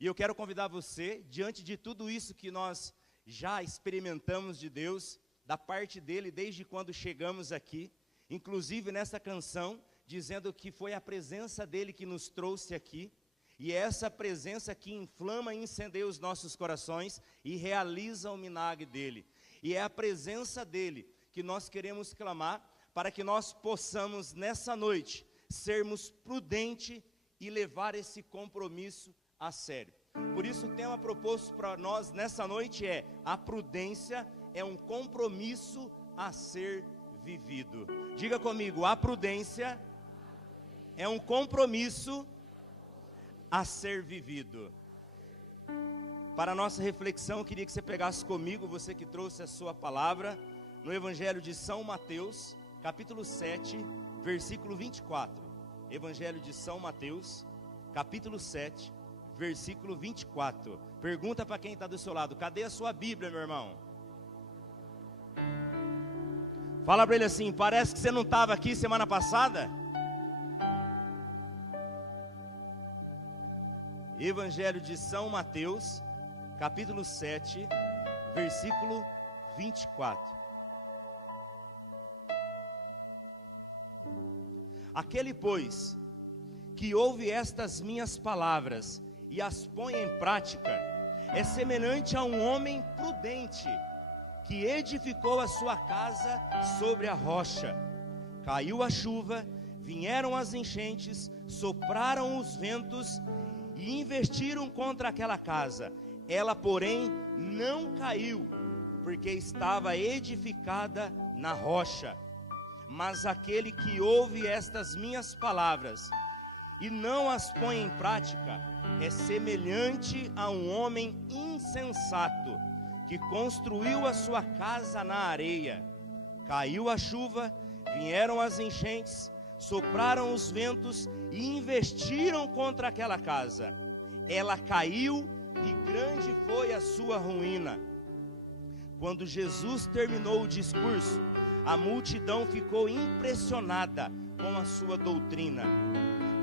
E eu quero convidar você, diante de tudo isso que nós já experimentamos de Deus, da parte dele desde quando chegamos aqui, inclusive nessa canção, dizendo que foi a presença dele que nos trouxe aqui, e é essa presença que inflama e incendeia os nossos corações e realiza o milagre dele. E é a presença dele que nós queremos clamar para que nós possamos nessa noite sermos prudentes e levar esse compromisso a sério. Por isso o tema proposto para nós nessa noite é: a prudência é um compromisso a ser vivido. Diga comigo: a prudência é um compromisso a ser vivido. Para a nossa reflexão, eu queria que você pegasse comigo, você que trouxe a sua palavra, no Evangelho de São Mateus, capítulo 7, versículo 24. Evangelho de São Mateus, capítulo 7, versículo 24. Pergunta para quem está do seu lado: cadê a sua Bíblia, meu irmão? Fala para ele assim: parece que você não estava aqui semana passada? Evangelho de São Mateus, capítulo 7, versículo 24. Aquele, pois, que ouve estas minhas palavras e as põe em prática, é semelhante a um homem prudente, que edificou a sua casa sobre a rocha. Caiu a chuva, vieram as enchentes, sopraram os ventos e investiram contra aquela casa. Ela, porém, não caiu, porque estava edificada na rocha. Mas aquele que ouve estas minhas palavras e não as põe em prática, é semelhante a um homem insensato, que construiu a sua casa na areia. Caiu a chuva, vieram as enchentes, sopraram os ventos e investiram contra aquela casa. Ela caiu e grande foi a sua ruína. Quando Jesus terminou o discurso, a multidão ficou impressionada com a sua doutrina.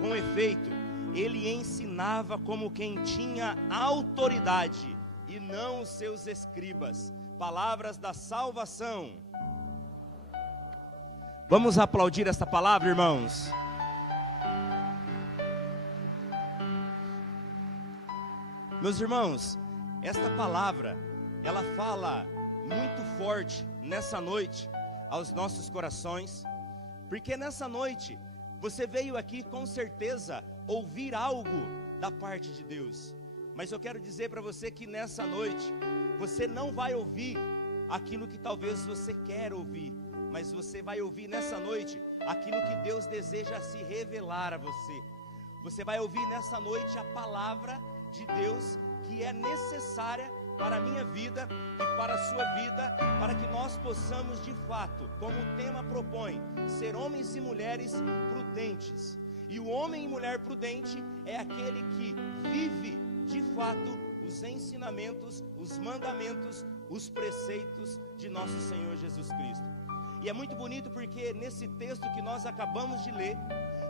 Com efeito, ele ensinava como quem tinha autoridade e não os seus escribas. Palavras da salvação. Vamos aplaudir esta palavra, irmãos? Meus irmãos, esta palavra, ela fala muito forte nessa noite aos nossos corações, porque nessa noite você veio aqui com certeza ouvir algo da parte de Deus, mas eu quero dizer para você que nessa noite você não vai ouvir aquilo que talvez você quer ouvir, mas você vai ouvir nessa noite aquilo que Deus deseja se revelar a você. Você vai ouvir nessa noite a palavra de Deus que é necessária para a minha vida e para a sua vida, para que nós possamos de fato, como o tema propõe, ser homens e mulheres prudentes. E o homem e mulher prudente é aquele que vive de fato os ensinamentos, os mandamentos, os preceitos de nosso Senhor Jesus Cristo. E é muito bonito porque nesse texto que nós acabamos de ler,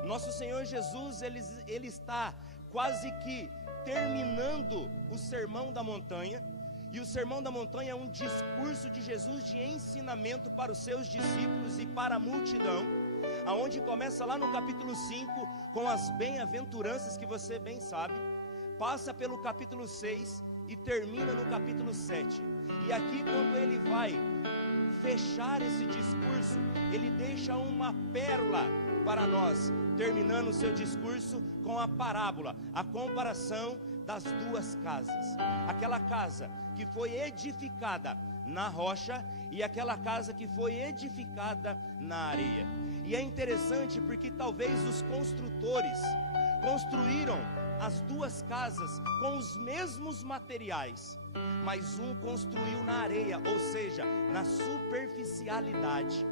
nosso Senhor Jesus, ele está quase que terminando o Sermão da Montanha. E o Sermão da Montanha é um discurso de Jesus de ensinamento para os seus discípulos e para a multidão, aonde começa lá no capítulo 5 com as bem-aventuranças que você bem sabe, passa pelo capítulo 6 e termina no capítulo 7. E aqui, quando ele vai fechar esse discurso, ele deixa uma pérola para nós, terminando o seu discurso com a parábola, a comparação das duas casas. Aquela casa que foi edificada na rocha e aquela casa que foi edificada na areia. E é interessante porque talvez os construtores construíram as duas casas com os mesmos materiais, mas um construiu na areia, ou seja, na superficialidade.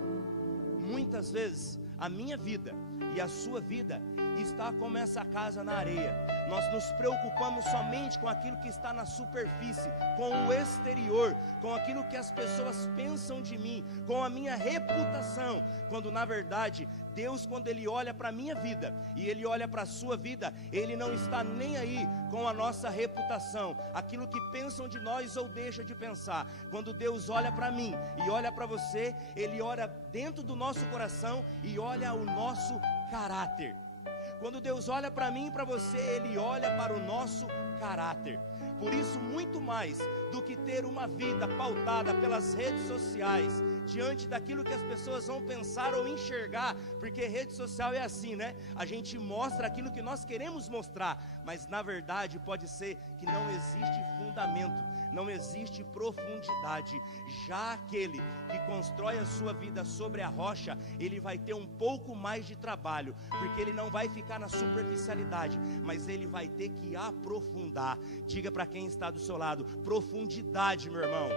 Muitas vezes a minha vida e a sua vida está como essa casa na areia. Nós nos preocupamos somente com aquilo que está na superfície, com o exterior, com aquilo que as pessoas pensam de mim, com a minha reputação, quando na verdade Deus, quando Ele olha para a minha vida e Ele olha para a sua vida, Ele não está nem aí com a nossa reputação, aquilo que pensam de nós ou deixa de pensar. Quando Deus olha para mim e olha para você, Ele olha dentro do nosso coração e olha o nosso caráter. Quando Deus olha para mim e para você, Ele olha para o nosso caráter. Por isso, muito mais do que ter uma vida pautada pelas redes sociais, diante daquilo que as pessoas vão pensar ou enxergar, porque rede social é assim, né? A gente mostra aquilo que nós queremos mostrar, mas na verdade pode ser que não existe fundamento, não existe profundidade. Já aquele que constrói a sua vida sobre a rocha, ele vai ter um pouco mais de trabalho, porque ele não vai ficar na superficialidade, mas ele vai ter que aprofundar. Diga para quem está do seu lado: profundidade, meu irmão.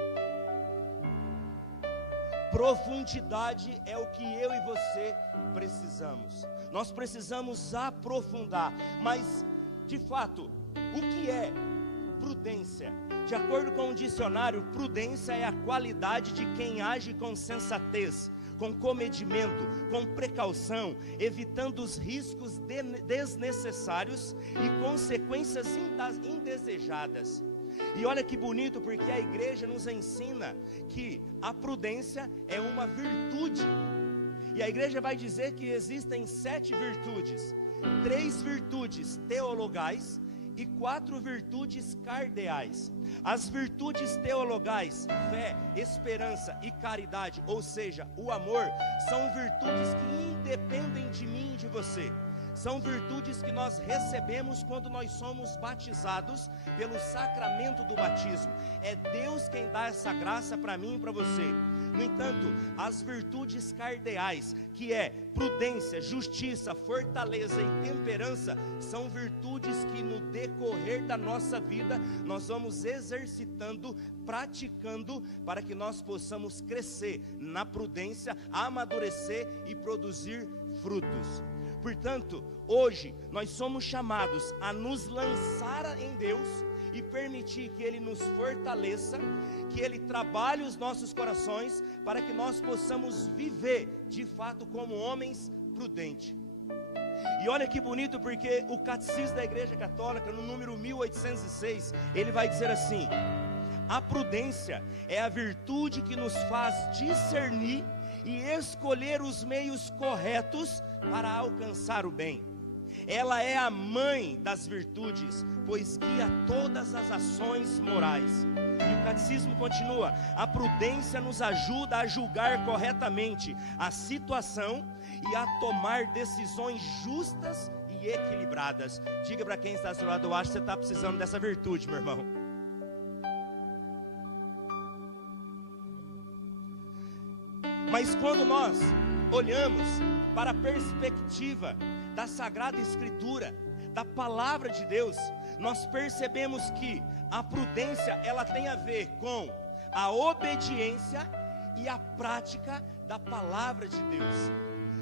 Profundidade é o que eu e você precisamos. Nós precisamos aprofundar. Mas, de fato, o que é prudência? De acordo com o dicionário, prudência é a qualidade de quem age com sensatez, com comedimento, com precaução, evitando os riscos desnecessários e consequências indesejadas. E olha que bonito, porque a igreja nos ensina que a prudência é uma virtude. E a igreja vai dizer que existem 7 virtudes: 3 virtudes teologais e 4 virtudes cardeais. As virtudes teologais, fé, esperança e caridade, ou seja, o amor, são virtudes que independem de mim e de você. São virtudes que nós recebemos quando nós somos batizados pelo sacramento do batismo. É Deus quem dá essa graça para mim e para você. No entanto, as virtudes cardeais, que é prudência, justiça, fortaleza e temperança, são virtudes que no decorrer da nossa vida nós vamos exercitando, praticando, para que nós possamos crescer na prudência, amadurecer e produzir frutos. Portanto, hoje nós somos chamados a nos lançar em Deus e permitir que Ele nos fortaleça, que Ele trabalhe os nossos corações, para que nós possamos viver de fato como homens prudentes. E olha que bonito, porque o Catecismo da Igreja Católica, no número 1806, ele vai dizer assim: a prudência é a virtude que nos faz discernir e escolher os meios corretos para alcançar o bem. Ela é a mãe das virtudes, pois guia todas as ações morais. E o catecismo continua: a prudência nos ajuda a julgar corretamente a situação e a tomar decisões justas e equilibradas. Diga para quem está ao seu lado: eu acho que você está precisando dessa virtude, meu irmão. Mas quando nós olhamos para a perspectiva da Sagrada Escritura, da Palavra de Deus, nós percebemos que a prudência, ela tem a ver com a obediência e a prática da Palavra de Deus.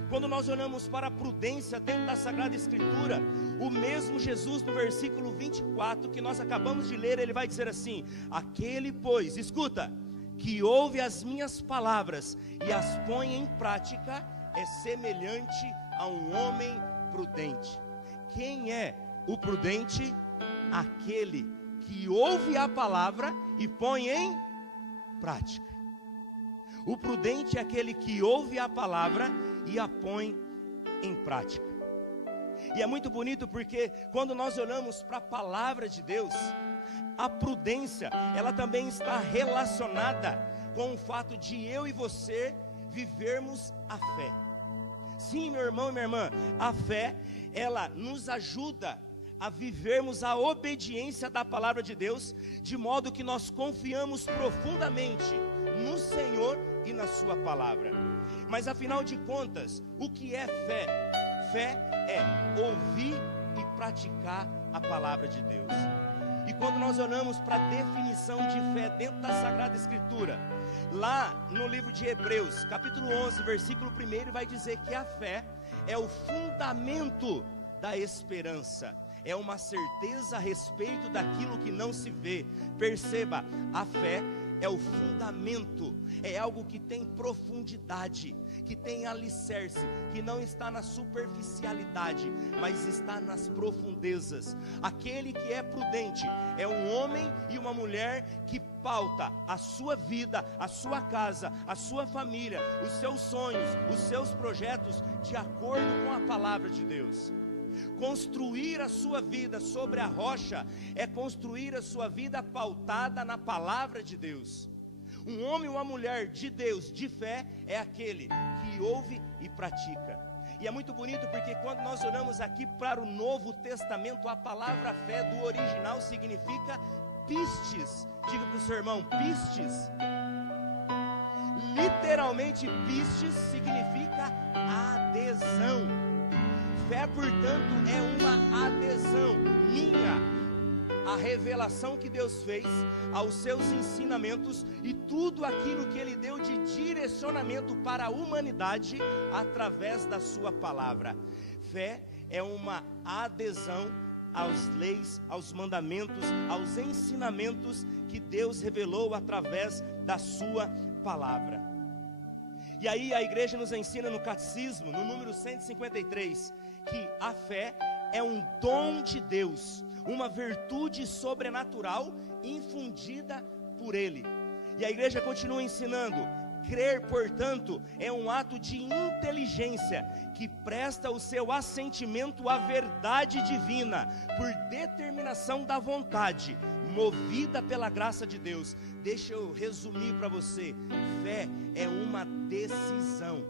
Quando nós olhamos para a prudência dentro da Sagrada Escritura, o mesmo Jesus, no versículo 24, que nós acabamos de ler, ele vai dizer assim: aquele, pois, escuta, que ouve as minhas palavras e as põe em prática, é semelhante a um homem prudente. Quem é o prudente? Aquele que ouve a palavra e põe em prática. O prudente é aquele que ouve a palavra e a põe em prática. E é muito bonito, porque quando nós olhamos para a palavra de Deus, a prudência, ela também está relacionada com o fato de eu e você vivermos a fé. Sim, meu irmão e minha irmã, a fé, ela nos ajuda a vivermos a obediência da palavra de Deus, de modo que nós confiamos profundamente no Senhor e na sua palavra. Mas afinal de contas, o que é fé? Fé é ouvir e praticar a palavra de Deus. E quando nós olhamos para a definição de fé dentro da Sagrada Escritura, lá no livro de Hebreus, capítulo 11, versículo 1, vai dizer que a fé é o fundamento da esperança. É uma certeza a respeito daquilo que não se vê. Perceba, a fé é o fundamento, é algo que tem profundidade, que tem alicerce, que não está na superficialidade, mas está nas profundezas. Aquele que é prudente é um homem e uma mulher que pauta a sua vida, a sua casa, a sua família, os seus sonhos, os seus projetos de acordo com a palavra de Deus. Construir a sua vida sobre a rocha é construir a sua vida pautada na palavra de Deus. Um homem ou uma mulher de Deus, de fé, é aquele que ouve e pratica. E é muito bonito porque quando nós olhamos aqui para o Novo Testamento, a palavra fé do original significa pistes. Diga para o seu irmão, pistes. Literalmente, pistes significa adesão. Fé, portanto, é uma adesão minha à revelação que Deus fez, aos seus ensinamentos e tudo aquilo que Ele deu de direcionamento para a humanidade através da sua palavra. Fé é uma adesão às leis, aos mandamentos, aos ensinamentos que Deus revelou através da sua palavra. E aí a igreja nos ensina no catecismo, no número 153, que a fé é um dom de Deus, uma virtude sobrenatural infundida por Ele. E a igreja continua ensinando: crer, portanto, é um ato de inteligência que presta o seu assentimento à verdade divina por determinação da vontade, movida pela graça de Deus. Deixa eu resumir para você: fé é uma decisão.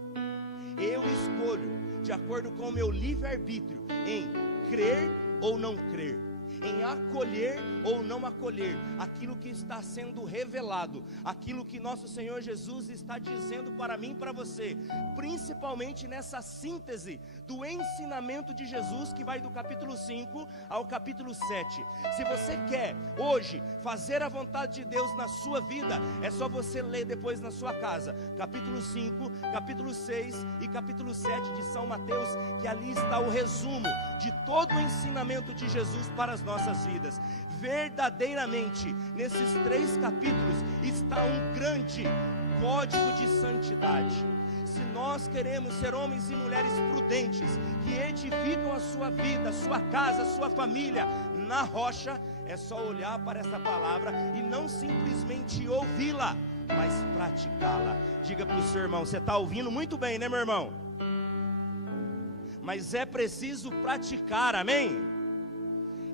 Eu escolho, de acordo com o meu livre-arbítrio, em crer ou não crer, em acolher ou não acolher aquilo que está sendo revelado, aquilo que nosso Senhor Jesus está dizendo para mim e para você, principalmente nessa síntese do ensinamento de Jesus, que vai do capítulo 5 ao capítulo 7. Se você quer hoje fazer a vontade de Deus na sua vida, é só você ler depois na sua casa, capítulo 5, capítulo 6 e capítulo 7 de São Mateus, que ali está o resumo de todo o ensinamento de Jesus para as nossas vidas. Verdadeiramente, nesses 3 capítulos está um grande código de santidade. Se nós queremos ser homens e mulheres prudentes, que edificam a sua vida, a sua casa, a sua família na rocha, é só olhar para essa palavra e não simplesmente ouvi-la, mas praticá-la. Diga para o seu irmão: você está ouvindo muito bem, né, meu irmão? Mas é preciso praticar, amém?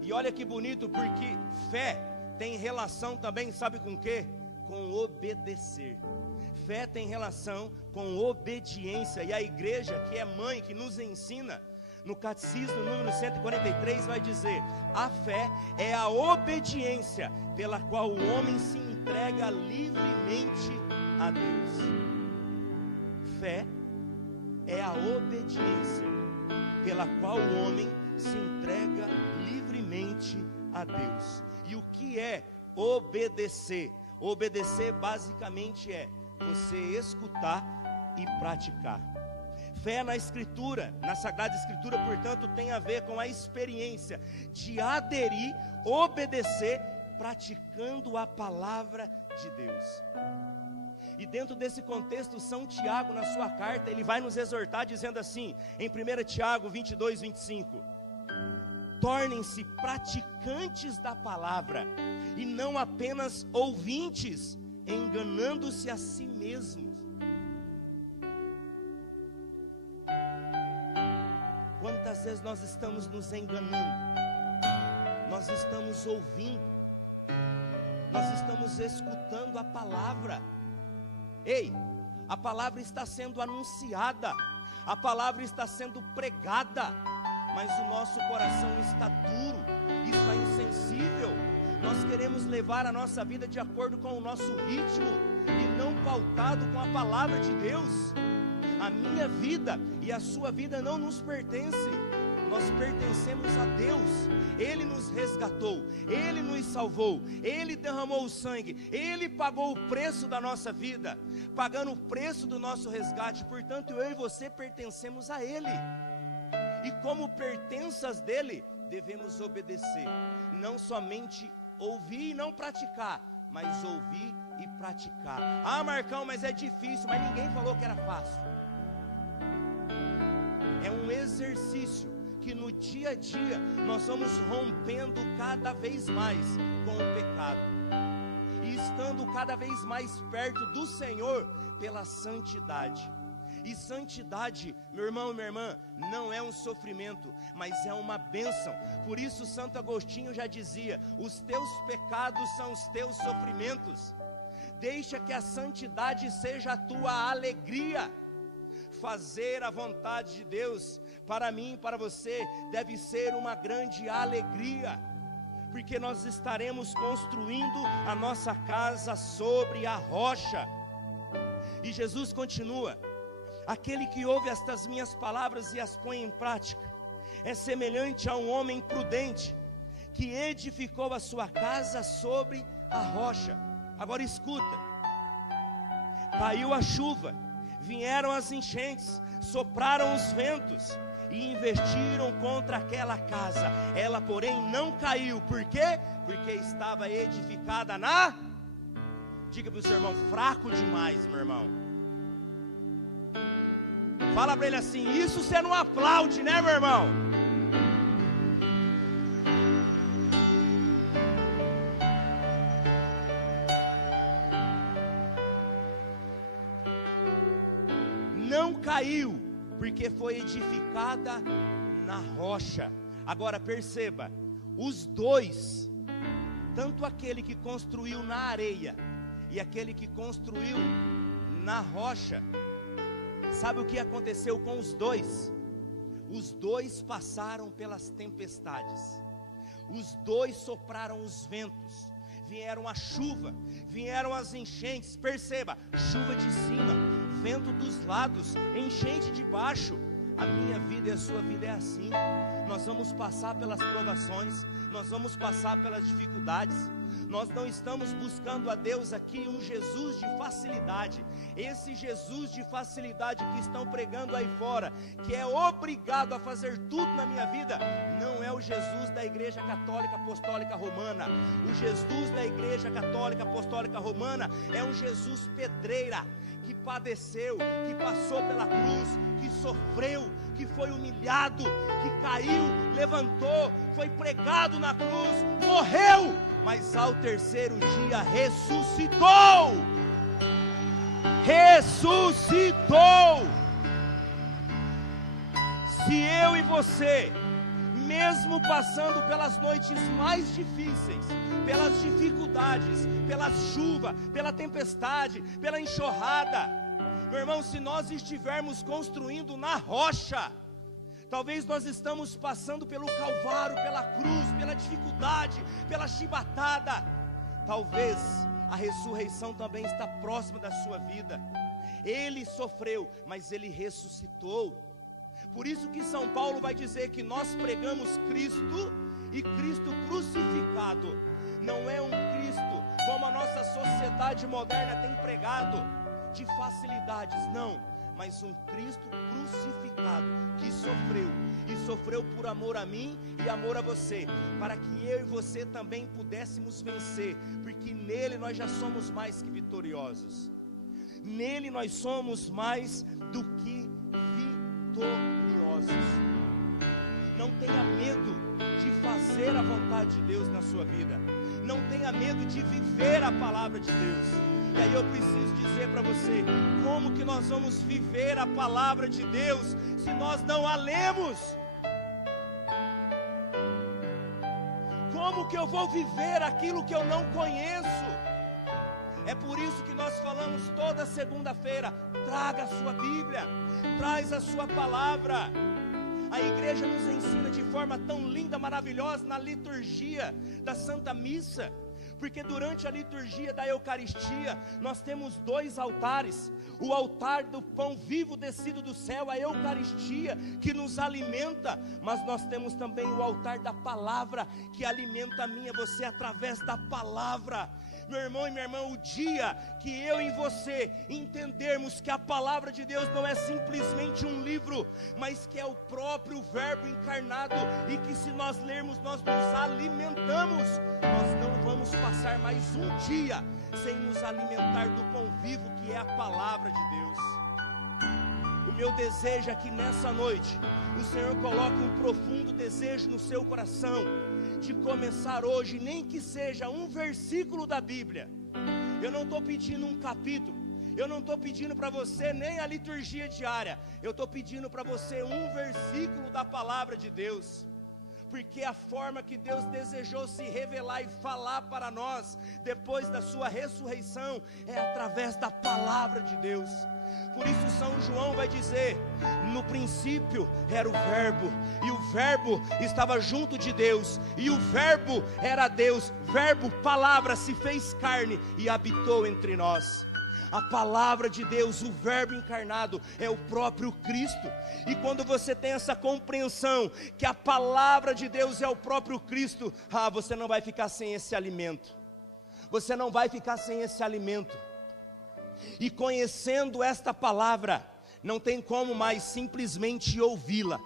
E olha que bonito, porque fé tem relação também, sabe com o quê? Com obedecer. Fé tem relação com obediência. E a igreja, que é mãe, que nos ensina, no catecismo número 143, vai dizer: a fé é a obediência pela qual o homem se entrega livremente a Deus. Fé é a obediência pela qual o homem se entrega livremente a Deus. E o que é obedecer? Obedecer basicamente é você escutar e praticar. Fé na Escritura, na Sagrada Escritura, portanto, tem a ver com a experiência de aderir, obedecer, praticando a palavra de Deus. E dentro desse contexto, São Tiago, na sua carta, ele vai nos exortar dizendo assim, em 1 Tiago 22, 25: tornem-se praticantes da palavra, e não apenas ouvintes, enganando-se a si mesmos. Quantas vezes nós estamos nos enganando? Nós estamos ouvindo, nós estamos escutando a palavra. Ei, a palavra está sendo anunciada, a palavra está sendo pregada, mas o nosso coração está duro, está insensível. Nós queremos levar a nossa vida de acordo com o nosso ritmo e não pautado com a palavra de Deus. A minha vida e a sua vida não nos pertence. Nós pertencemos a Deus. Ele nos resgatou, Ele nos salvou, Ele derramou o sangue, Ele pagou o preço da nossa vida, pagando o preço do nosso resgate. Portanto, eu e você pertencemos a Ele. e como pertenças dele, devemos obedecer. Não somente ouvir e não praticar, mas ouvir e praticar. Ah, Marcão, mas é difícil. Mas ninguém falou que era fácil. É um exercício que no dia a dia nós vamos rompendo cada vez mais com o pecado, e estando cada vez mais perto do Senhor pela santidade. E santidade, meu irmão e minha irmã, não é um sofrimento, mas é uma bênção. Por isso Santo Agostinho já dizia: os teus pecados são os teus sofrimentos. Deixa que a santidade seja a tua alegria. Fazer a vontade de Deus, para mim e para você, deve ser uma grande alegria, porque nós estaremos construindo a nossa casa sobre a rocha. E Jesus continua: aquele que ouve estas minhas palavras e as põe em prática, é semelhante a um homem prudente, que edificou a sua casa sobre a rocha. Agora escuta: caiu a chuva, vieram as enchentes, sopraram os ventos e investiram contra aquela casa. Ela, porém, não caiu. Por quê? Porque estava edificada na... Diga para o seu irmão: fraco demais, meu irmão. Fala para ele assim: isso você não aplaude, né, meu irmão? Não caiu, porque foi edificada na rocha. Agora perceba, os dois, tanto aquele que construiu na areia e aquele que construiu na rocha, sabe o que aconteceu com os dois? Os dois passaram pelas tempestades, os dois sopraram os ventos, vieram a chuva, vieram as enchentes. Perceba, chuva de cima, vento dos lados, enchente de baixo. A minha vida e a sua vida é assim. Nós vamos passar pelas provações, nós vamos passar pelas dificuldades. Nós não estamos buscando a Deus aqui um Jesus de facilidade. Esse Jesus de facilidade que estão pregando aí fora, que é obrigado a fazer tudo na minha vida, não é o Jesus da Igreja Católica Apostólica Romana. O Jesus da Igreja Católica Apostólica Romana é um Jesus pedreira, que padeceu, que passou pela cruz, que sofreu, que foi humilhado, que caiu, levantou, foi pregado na cruz, morreu, mas ao terceiro dia ressuscitou. Ressuscitou. Se eu e você, mesmo passando pelas noites mais difíceis, pelas dificuldades, pela chuva, pela tempestade, pela enxurrada, meu irmão, se nós estivermos construindo na rocha, talvez nós estamos passando pelo Calvário, pela cruz, pela dificuldade, pela chibatada. Talvez a ressurreição também está próxima da sua vida. Ele sofreu, mas ele ressuscitou. Por isso que São Paulo vai dizer que nós pregamos Cristo e Cristo crucificado. Não é um Cristo como a nossa sociedade moderna tem pregado, de facilidades, não, mas um Cristo crucificado, que sofreu, e sofreu por amor a mim e amor a você, para que eu e você também pudéssemos vencer, porque nele nós já somos mais que vitoriosos, nele nós somos mais do que vitoriosos. Não tenha medo de fazer a vontade de Deus na sua vida, não tenha medo de viver a palavra de Deus. E aí eu preciso dizer para você, como que nós vamos viver a palavra de Deus se nós não a lemos? Como que eu vou viver aquilo que eu não conheço? É por isso que nós falamos toda segunda-feira: traga a sua Bíblia, traz a sua palavra. A igreja nos ensina de forma tão linda, maravilhosa, na liturgia da Santa Missa, porque durante a liturgia da Eucaristia, nós temos dois altares: o altar do pão vivo descido do céu, a Eucaristia, que nos alimenta, mas nós temos também o altar da palavra, que alimenta a mim e a você através da palavra. Meu irmão e minha irmã, o dia que eu e você entendermos que a palavra de Deus não é simplesmente um livro, mas que é o próprio Verbo encarnado, e que se nós lermos, nós nos alimentamos, nós não vamos passar mais um dia sem nos alimentar do pão vivo que é a palavra de Deus. O meu desejo é que nessa noite o Senhor coloque um profundo desejo no seu coração de começar hoje, nem que seja um versículo da Bíblia. Eu não estou pedindo um capítulo, eu não estou pedindo para você nem a liturgia diária, eu estou pedindo para você um versículo da palavra de Deus. Porque a forma que Deus desejou se revelar e falar para nós depois da sua ressurreição é através da palavra de Deus. Por isso São João vai dizer: no princípio era o Verbo, e o Verbo estava junto de Deus, e o Verbo era Deus. Verbo, palavra, se fez carne e habitou entre nós. A palavra de Deus, o Verbo encarnado, é o próprio Cristo. E quando você tem essa compreensão que a palavra de Deus é o próprio Cristo, você não vai ficar sem esse alimento. Você não vai ficar sem esse alimento. E conhecendo esta palavra, não tem como mais simplesmente ouvi-la,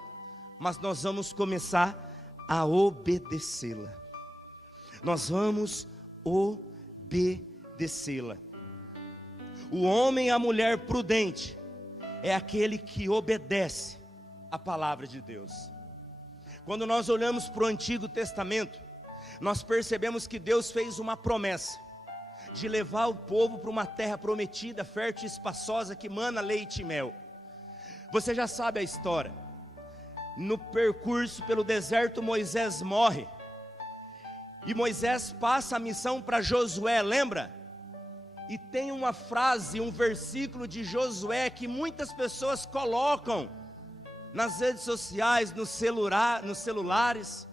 mas nós vamos começar a obedecê-la. Nós vamos obedecê-la. O homem e a mulher prudente é aquele que obedece a palavra de Deus. Quando nós olhamos para o Antigo Testamento, nós percebemos que Deus fez uma promessa de levar o povo para uma terra prometida, fértil e espaçosa, que mana leite e mel. Você já sabe a história. No percurso pelo deserto, Moisés morre, e Moisés passa a missão para Josué, lembra? E tem uma frase, um versículo de Josué que muitas pessoas colocam nas redes sociais, nos celulares,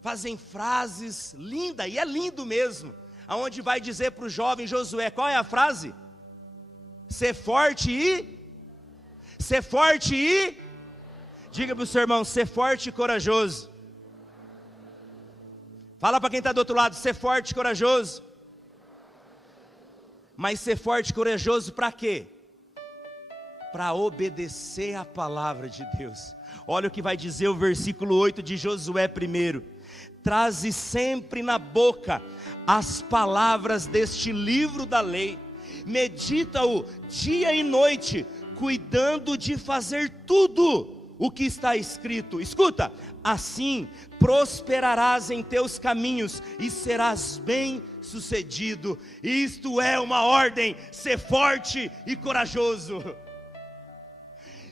fazem frases lindas, e é lindo mesmo, aonde vai dizer para o jovem Josué, qual é a frase? Ser forte e, diga para o seu irmão, ser forte e corajoso. Fala para quem está do outro lado, ser forte e corajoso. Mas ser forte e corajoso para quê? Para obedecer a palavra de Deus. Olha o que vai dizer o versículo 8 de Josué 1. Traze sempre na boca as palavras deste livro da lei, medita-o dia e noite, cuidando de fazer tudo o que está escrito. Escuta, assim prosperarás em teus caminhos e serás bem-sucedido. Isto é uma ordem: ser forte e corajoso.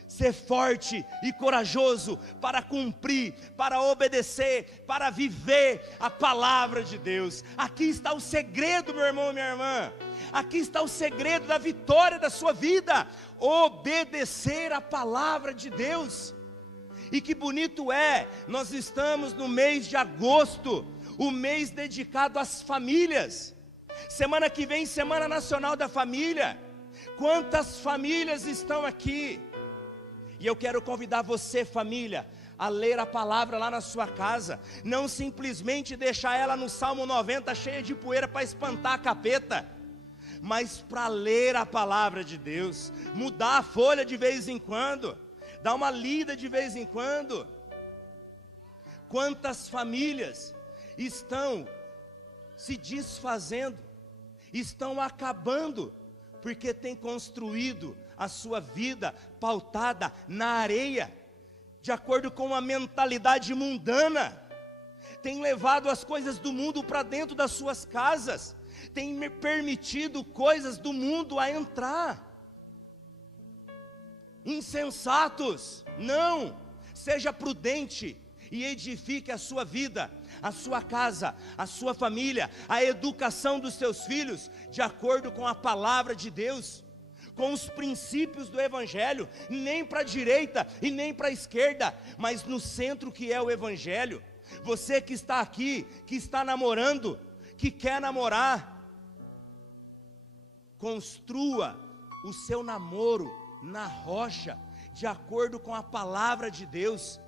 Ser forte e corajoso para cumprir, para obedecer, para viver a palavra de Deus. Aqui está o segredo, meu irmão e minha irmã. Aqui está o segredo da vitória da sua vida: obedecer a palavra de Deus. E que bonito é, nós estamos no mês de agosto, o mês dedicado às famílias. Semana que vem, Semana Nacional da Família. Quantas famílias estão aqui? E eu quero convidar você, família, a ler a palavra lá na sua casa. Não simplesmente deixar ela no Salmo 90 cheia de poeira para espantar a capeta, mas para ler a palavra de Deus, mudar a folha de vez em quando, dar uma lida de vez em quando. Quantas famílias estão se desfazendo, estão acabando, porque têm construído a sua vida pautada na areia, de acordo com uma mentalidade mundana, tem levado as coisas do mundo para dentro das suas casas, tem permitido coisas do mundo a entrar. Insensatos, não, seja prudente e edifique a sua vida, a sua casa, a sua família, a educação dos seus filhos, de acordo com a palavra de Deus, com os princípios do Evangelho, nem para a direita e nem para a esquerda, mas no centro, que é o Evangelho. Você que está aqui, que está namorando, que quer namorar, construa o seu namoro na rocha, de acordo com a palavra de Deus,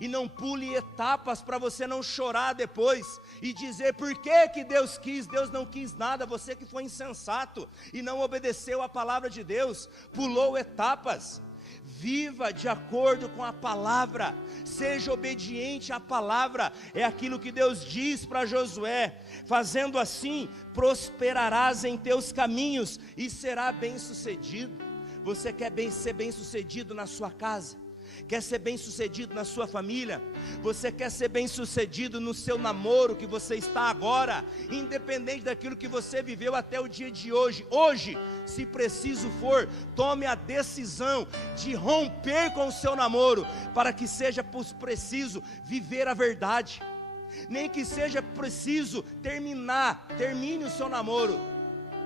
E não pule etapas para você não chorar depois e dizer por que Deus quis. Deus não quis nada, você que foi insensato e não obedeceu a palavra de Deus, pulou etapas. Viva de acordo com a palavra, seja obediente à palavra, é aquilo que Deus diz para Josué. Fazendo assim, prosperarás em teus caminhos e será bem sucedido. Você quer ser bem sucedido na sua casa? Quer ser bem sucedido na sua família? Você quer ser bem sucedido no seu namoro que você está agora? Independente daquilo que você viveu até o dia de hoje. Hoje, se preciso for, tome a decisão de romper com o seu namoro, para que seja preciso viver a verdade. Nem que seja preciso termine o seu namoro,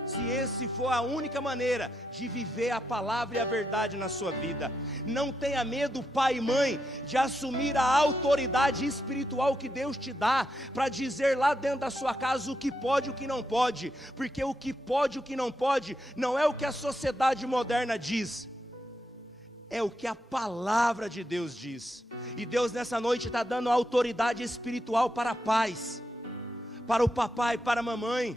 se esse for a única maneira de viver a palavra e a verdade na sua vida. Não tenha medo, pai e mãe, de assumir a autoridade espiritual que Deus te dá, para dizer lá dentro da sua casa o que pode e o que não pode, porque o que pode e o que não pode, não é o que a sociedade moderna diz, é o que a palavra de Deus diz. E Deus nessa noite está dando autoridade espiritual para pais, para o papai, para a mamãe,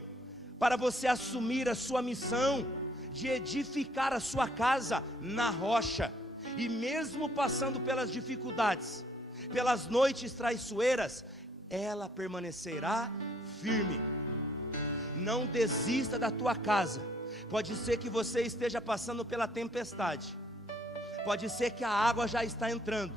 para você assumir a sua missão de edificar a sua casa na rocha. E mesmo passando pelas dificuldades, pelas noites traiçoeiras, ela permanecerá firme. Não desista da tua casa. Pode ser que você esteja passando pela tempestade, pode ser que a água já está entrando,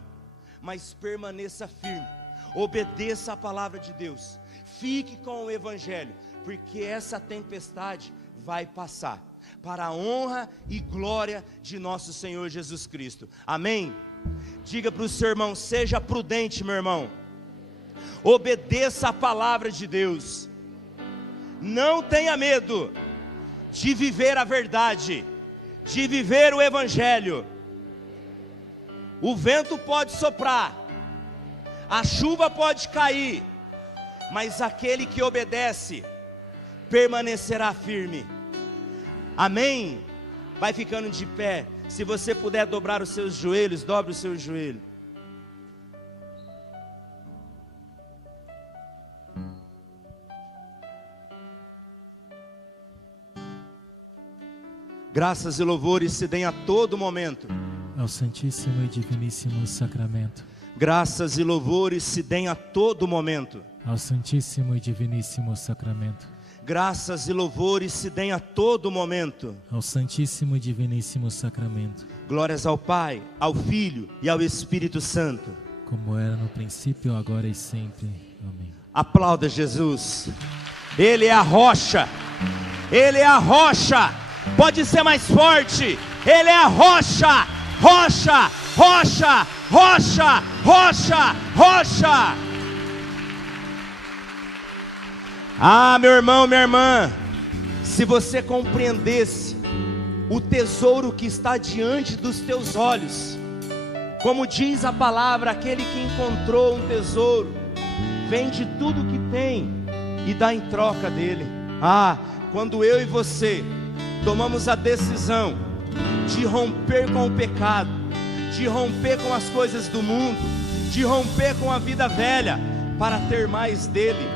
mas permaneça firme, obedeça a palavra de Deus, fique com o Evangelho, porque essa tempestade vai passar, para a honra e glória de nosso Senhor Jesus Cristo. Amém? Diga para o seu irmão: seja prudente, meu irmão, obedeça a palavra de Deus, não tenha medo de viver a verdade, de viver o Evangelho. O vento pode soprar, a chuva pode cair, mas aquele que obedece permanecerá firme. Amém? Vai ficando de pé. Se você puder dobrar os seus joelhos, dobre o seu joelho. Graças e louvores se deem a todo momento ao Santíssimo e Diviníssimo Sacramento. Graças e louvores se deem a todo momento ao Santíssimo e Diviníssimo Sacramento. Graças e louvores se deem a todo momento ao Santíssimo e Diviníssimo Sacramento. Glórias ao Pai, ao Filho e ao Espírito Santo, como era no princípio, agora e sempre. Amém. Aplauda Jesus. Ele é a rocha. Ele é a rocha. Pode ser mais forte. Ele é a rocha. Rocha, rocha, rocha, rocha, rocha. Ah, meu irmão, minha irmã, se você compreendesse o tesouro que está diante dos teus olhos, como diz a palavra, aquele que encontrou um tesouro, vende tudo que tem e dá em troca dele. Ah, quando eu e você tomamos a decisão de romper com o pecado, de romper com as coisas do mundo, de romper com a vida velha, para ter mais dele,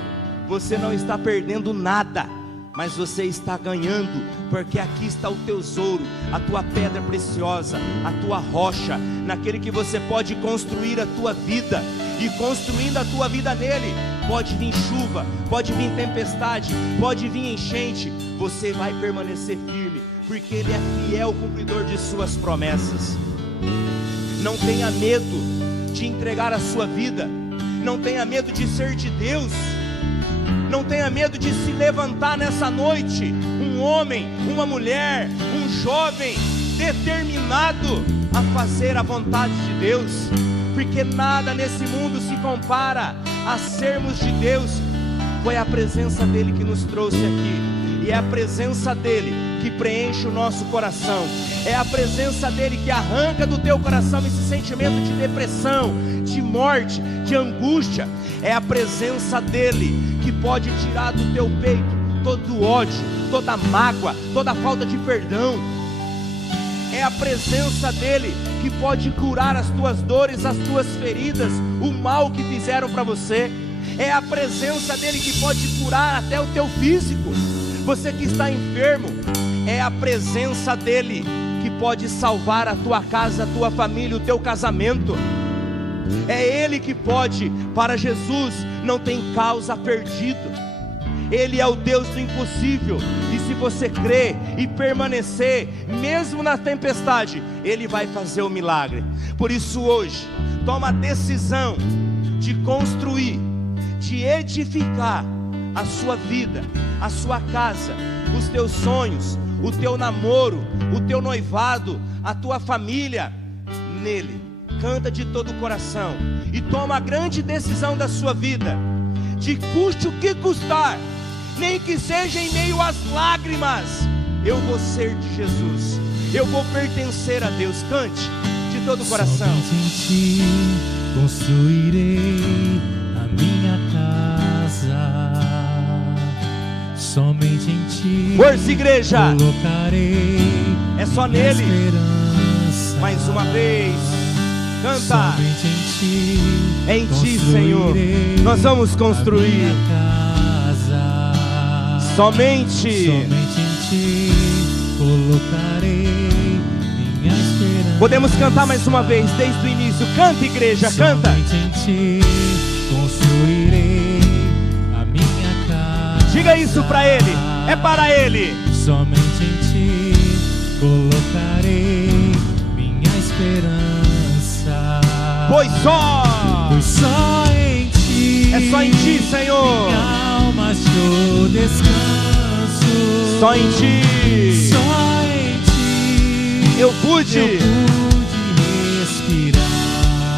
você não está perdendo nada, mas você está ganhando, porque aqui está o tesouro, a tua pedra preciosa, a tua rocha, naquele que você pode construir a tua vida, e construindo a tua vida nele, pode vir chuva, pode vir tempestade, pode vir enchente, você vai permanecer firme, porque ele é fiel cumpridor de suas promessas. Não tenha medo de entregar a sua vida, não tenha medo de ser de Deus, não tenha medo de se levantar nessa noite, um homem, uma mulher, um jovem, determinado a fazer a vontade de Deus, porque nada nesse mundo se compara a sermos de Deus. Foi a presença dele que nos trouxe aqui, e é a presença dele que preenche o nosso coração, é a presença dele que arranca do teu coração esse sentimento de depressão, de morte, de angústia. É a presença dele que pode tirar do teu peito todo o ódio, toda mágoa, toda falta de perdão. É a presença dele que pode curar as tuas dores, as tuas feridas, o mal que fizeram para você. É a presença dele que pode curar até o teu físico. Você que está enfermo, é a presença dele que pode salvar a tua casa, a tua família, o teu casamento. É ele que pode. Para Jesus não tem causa perdido. Ele é o Deus do impossível. E se você crer e permanecer, mesmo na tempestade, Ele vai fazer o milagre. Por isso hoje, toma a decisão de construir, de edificar a sua vida, a sua casa, os teus sonhos, o teu namoro, o teu noivado, a tua família, nele. Canta de todo o coração e toma a grande decisão da sua vida, de custe o que custar, nem que seja em meio às lágrimas, eu vou ser de Jesus, eu vou pertencer a Deus. Cante de todo o coração. Somente em ti construirei a minha casa, somente em ti força, igreja, colocarei é só nele. Esperança. Mais uma vez, canta. Somente em ti, Senhor, nós vamos construir. Somente em ti colocarei minha esperança. Podemos cantar mais uma vez, desde o início. Canta, igreja, canta. Somente em ti construirei a minha casa. Diga isso para ele, é para ele. Somente em ti colocarei minha esperança. Pois só em ti, é só em ti, Senhor. minha alma achou descanso. Só em ti, eu pude respirar.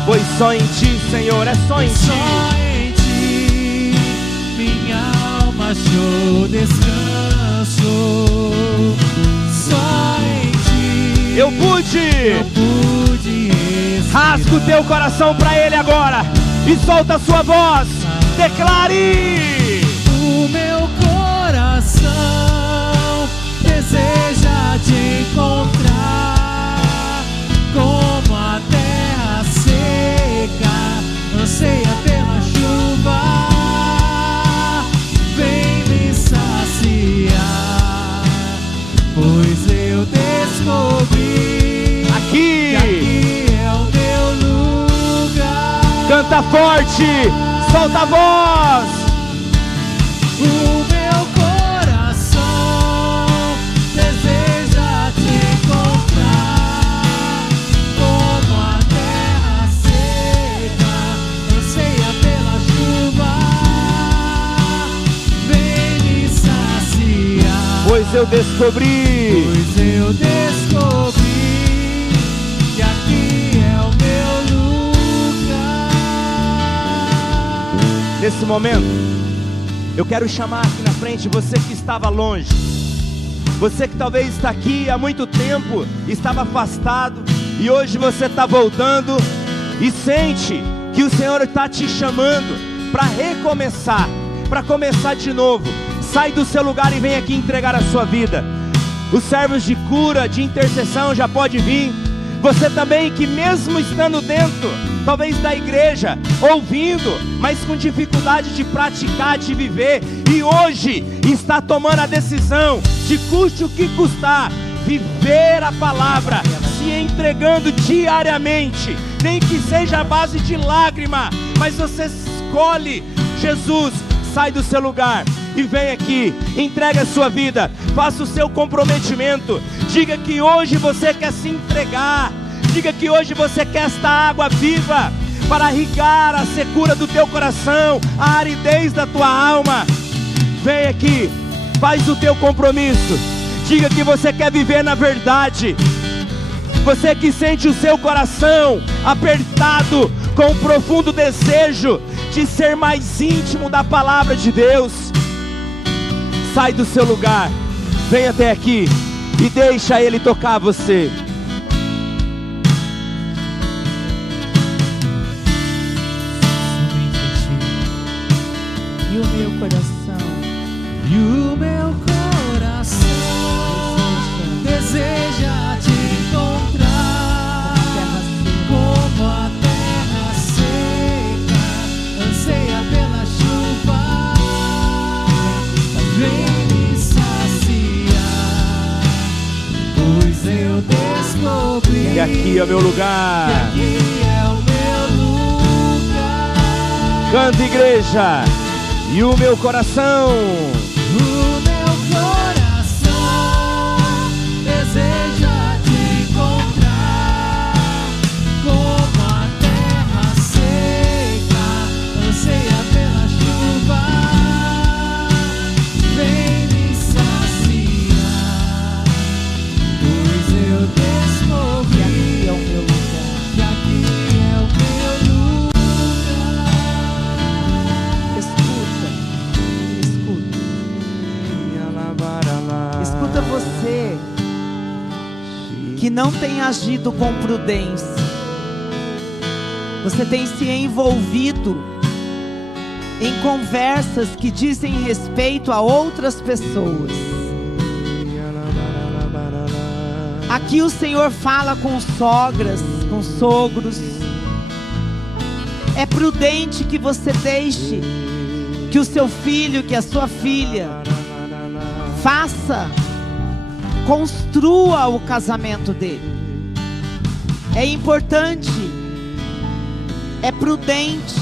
Pois só em ti, Senhor, é só em ti. Só em ti minha alma achou descanso. Só em ti eu pude respirar. Rasga o teu coração para ele agora e solta a sua voz. Declare: o meu coração deseja te encontrar, como a terra seca anseia pela chuva. Vem me saciar, pois eu descobri que aqui é o meu lugar. Canta forte, solta a voz. O meu coração deseja te encontrar, como a terra seca anseia pela chuva. Vem me saciar, Pois eu descobri que aqui é o meu lugar. Nesse momento, eu quero chamar aqui na frente você que estava longe, você que talvez está aqui há muito tempo, estava afastado e hoje você está voltando e sente que o Senhor está te chamando para recomeçar, para começar de novo. Sai do seu lugar e vem aqui entregar a sua vida. Os servos de cura, de intercessão já pode vir. Você também que mesmo estando dentro, talvez da igreja, ouvindo, mas com dificuldade de praticar, de viver, e hoje está tomando a decisão de custe o que custar, viver a palavra, se entregando diariamente, nem que seja a base de lágrima, mas você escolhe Jesus. Sai do seu lugar e vem aqui, entrega a sua vida, faça o seu comprometimento, diga que hoje você quer se entregar, diga que hoje você quer esta água viva para irrigar a secura do teu coração, a aridez da tua alma. Vem aqui, faz o teu compromisso, diga que você quer viver na verdade. Você que sente o seu coração apertado com um profundo desejo de ser mais íntimo da palavra de Deus, sai do seu lugar, vem até aqui e deixa Ele tocar você. E o meu coração, E o meu coração deseja te encontrar. descobri que aqui é o meu lugar. que aqui é o meu lugar. Canta, igreja, e o meu coração. O meu coração deseja te encontrar, como a terra seca anseia pela chuva. Vem me saciar, pois eu descobri que aqui é o meu lugar, que aqui é o meu lugar. Escuta você que não tem agido com prudência. Você tem se envolvido em conversas que dizem respeito a outras pessoas. Aqui o Senhor fala com sogras, com sogros. É prudente que você deixe que o seu filho, que a sua filha faça, construa o casamento dele. É importante, é prudente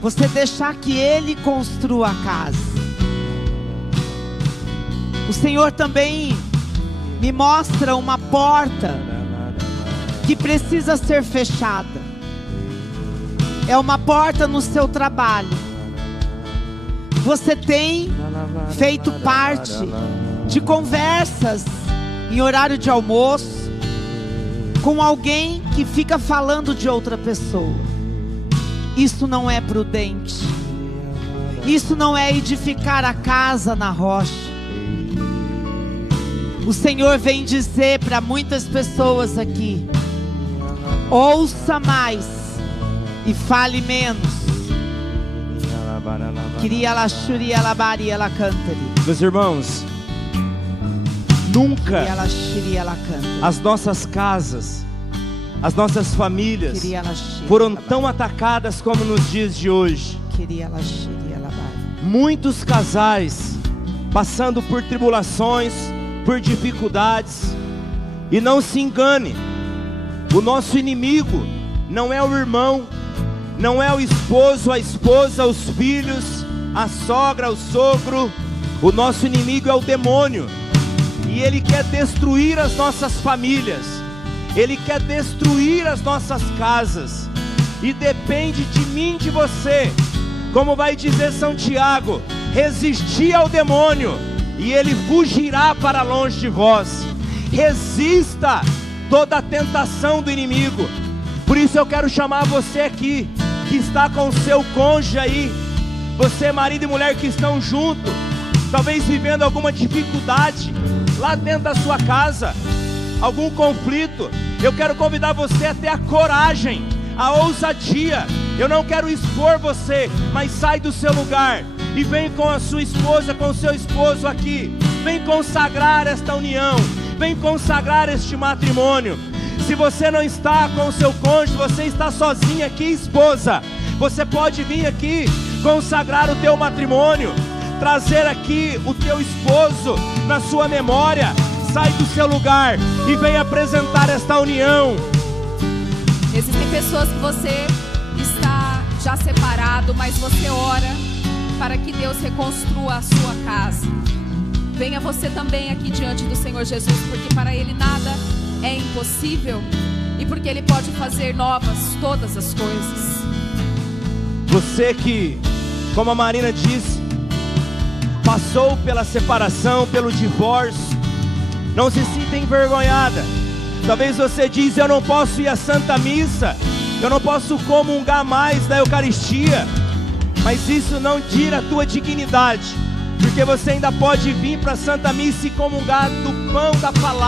você deixar que ele construa a casa. O Senhor também me mostra uma porta que precisa ser fechada. É uma porta no seu trabalho. Você tem feito parte de conversas em horário de almoço com alguém que fica falando de outra pessoa. Isso não é prudente. Isso não é edificar a casa na rocha. O Senhor vem dizer para muitas pessoas aqui: ouça mais e fale menos. Meus irmãos, nunca as nossas casas, as nossas famílias foram tão atacadas como nos dias de hoje. Muitos casais passando por tribulações, por dificuldades. E não se engane, o nosso inimigo não é o irmão, não é o esposo, a esposa, os filhos, a sogra, o sogro. O nosso inimigo é o demônio. E ele quer destruir as nossas famílias. Ele quer destruir as nossas casas. E depende de mim, de você. Como vai dizer São Tiago: resistir ao demônio e ele fugirá para longe de vós. Resista toda a tentação do inimigo. Por isso eu quero chamar você aqui, que está com o seu cônjuge aí, você marido e mulher que estão juntos, talvez vivendo alguma dificuldade lá dentro da sua casa, algum conflito. Eu quero convidar você a ter a coragem, a ousadia. Eu não quero expor você, mas sai do seu lugar e vem com a sua esposa, com o seu esposo aqui. Vem consagrar esta união, vem consagrar este matrimônio. Se você não está com o seu cônjuge, você está sozinha aqui, esposa, você pode vir aqui consagrar o teu matrimônio, trazer aqui o teu esposo na sua memória. Sai do seu lugar e vem apresentar esta união. Existem pessoas que você está já separado, mas você ora para que Deus reconstrua a sua casa. Venha você também aqui diante do Senhor Jesus, porque para Ele nada é impossível e porque Ele pode fazer novas todas as coisas. Você que, como a Marina disse, passou pela separação, pelo divórcio, não se sinta envergonhada. Talvez você diz: eu não posso ir à Santa Missa, eu não posso comungar mais da Eucaristia. Mas isso não tira a tua dignidade, porque você ainda pode vir para a Santa Missa e comungar do pão da palavra.